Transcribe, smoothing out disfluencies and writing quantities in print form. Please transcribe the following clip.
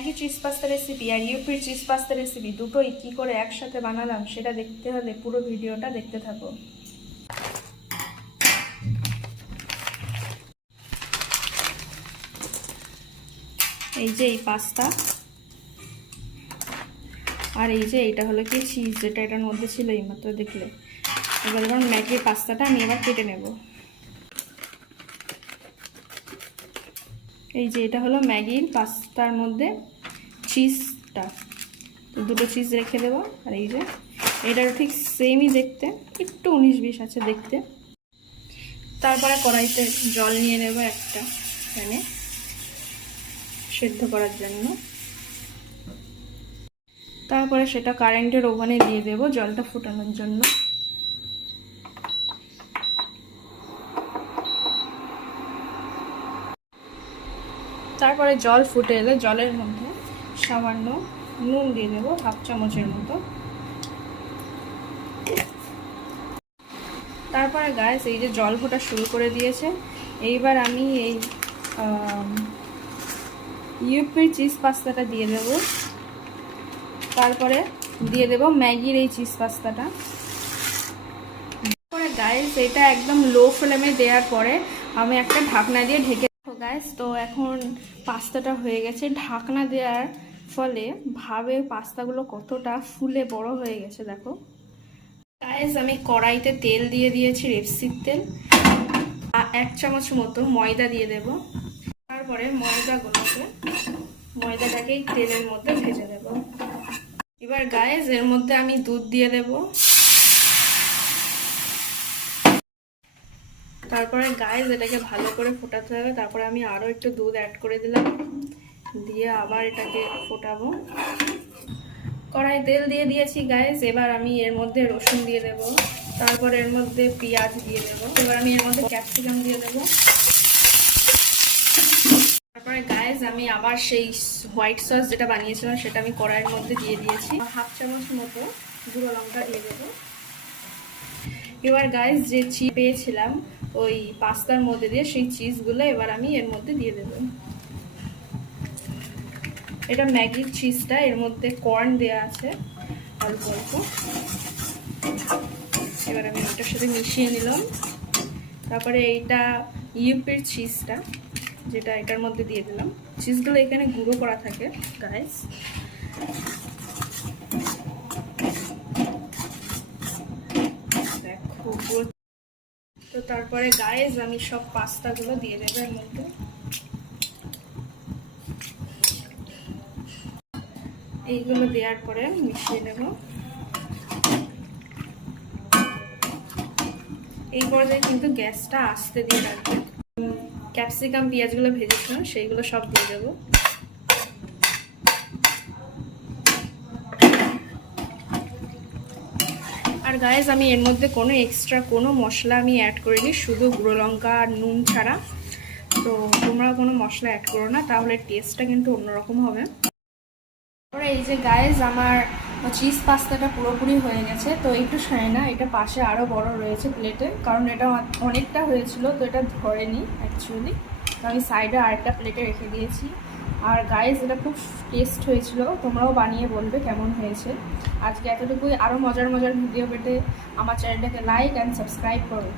Maggi cheese pasta recipe আর ইউপির cheese pasta recipe দুটোই কী করে একসাথে বানালাম সেটা দেখতে হলে পুরো ভিডিওটা দেখতে থাকো। এই যে এই পাস্তা আর এই যে এটা হলো কি চিজ, যেটা এটার মধ্যে ছিল এইমাত্র দেখলে। এবার ম্যাগির পাস্তাটা আমি এবার কেটে নেব। এই যে এটা হলো ম্যাগির পাস্তার মধ্যে চিজটা, তো দুটো চিজ রেখে দেবো। আর এই যে এটার ঠিক সেমই দেখতে, একটু 19-20 আছে দেখতে। তারপরে কড়াইতে জল নিয়ে নেব একটা প্যানে সেদ্ধ করার জন্য। তারপরে সেটা কারেন্টের ওভেনে দিয়ে দেব জলটা ফুটানোর জন্য। তারপরে জল ফুটে এলে জলের মধ্যে সামান্য নুন দিয়ে দেবো, 1/2 চামচের মতো। তারপরে গাইস এই যে জল ফোটা শুরু করে দিয়েছে, এইবার আমি এই ইউপির চিজ পাস্তাটা দিয়ে দেব। তারপরে দিয়ে দেব ম্যাগির এই চিজ পাস্তাটা। তারপরে গাইস এটা একদম লো ফ্লেমে দেওয়ার পরে আমি একটা ঢাকনা দিয়ে ঢেকে দেবো গাইস। তো এখন পাস্তাটা হয়ে গেছে। ঢাকনা দেওয়ার ফলে ভাবে পাস্তাগুলো কতটা ফুলে বড় হয়ে গেছে দেখো গাইস। আমি কড়াইতে তেল দিয়ে দিয়েছি, রেপসির তেল। আর 1 চামচ মতো ময়দা দিয়ে দেব। তারপরে ময়দাটাকে তেলের মধ্যে ভেজে দেব। এবার গাইস এর মধ্যে আমি দুধ দিয়ে দেব। তারপরে গাইস এটাকে ভালো করে ফোটাতে হবে। তারপরে আমি আরো একটু দুধ অ্যাড করে দিলাম, দিয়ে আবার এটাকে ফোটাবো। কড়াই তেল দিয়ে দিয়েছি গাইস। এবার আমি এর মধ্যে রসুন দিয়ে দেব। তারপর এর মধ্যে পেঁয়াজ দিয়ে দেব। এবার আমি এর মধ্যে ক্যাপসিকাম দিয়ে দেব। তারপরে গাইস আমি আবার সেই হোয়াইট সস যেটা বানিয়েছিলাম সেটা আমি কড়াইয়ের মধ্যে দিয়ে দিয়েছি। 1/2 চামচ মতো গুঁড়ো লঙ্কা দিয়ে দেব। এবার গাইস যে চিজ পেয়েছিলাম ওই পাস্তার মধ্যে দিয়ে, সেই চিজগুলো এবার আমি এর মধ্যে দিয়ে দেব। এটা ম্যাগির চিজটা, এর মধ্যে কর্ন দেয়া আছে অল্প অল্প। এবার আমি এটার সাথে মিশিয়ে নিলাম। তারপরে এইটা ইউপির চিজটা, যেটা এটার মধ্যে দিয়ে দিলাম। চিজগুলো এখানে গুঁড়ো করা থাকে গাইস। দেখো তো তারপরে গাইস আমি সব পাস্তাগুলো দিয়ে দেবো এর মধ্যে। এইগুলো দেওয়ার পরে মিশিয়ে নেব। এই পর্যায়ে কিন্তু গ্যাসটা আস্তে দিয়ে রাখবে। ক্যাপসিকাম পেঁয়াজগুলো ভেজেছিলাম সেইগুলো সব দিয়ে দেবো। আর গাইস আমি এর মধ্যে কোনো এক্সট্রা কোনো মশলা আমি অ্যাড করিনি, শুধু গুঁড়ো লঙ্কা আর নুন ছাড়া। তো তোমরা কোনো মশলা অ্যাড করো না, তাহলে টেস্টটা কিন্তু অন্যরকম হবে। এই যে গাইস আমার চিজ পাস্তাটা পুরোপুরি হয়ে গেছে। তো একটু সাই না, এটা পাশে আরও বড় রয়েছে প্লেটে, কারণ এটা অনেকটা হয়েছিল তো এটা ধরেনি অ্যাকচুয়ালি। তো আমি সাইডে আরেকটা প্লেটে রেখে দিয়েছি। আর গাইস এটা খুব টেস্ট হয়েছিল, তোমরাও বানিয়ে বলবে কেমন হয়েছে। আজকে এতটুকুই। আরও মজার মজার ভিডিও পেতে আমার চ্যানেলটাকে লাইক অ্যান্ড সাবস্ক্রাইব করো।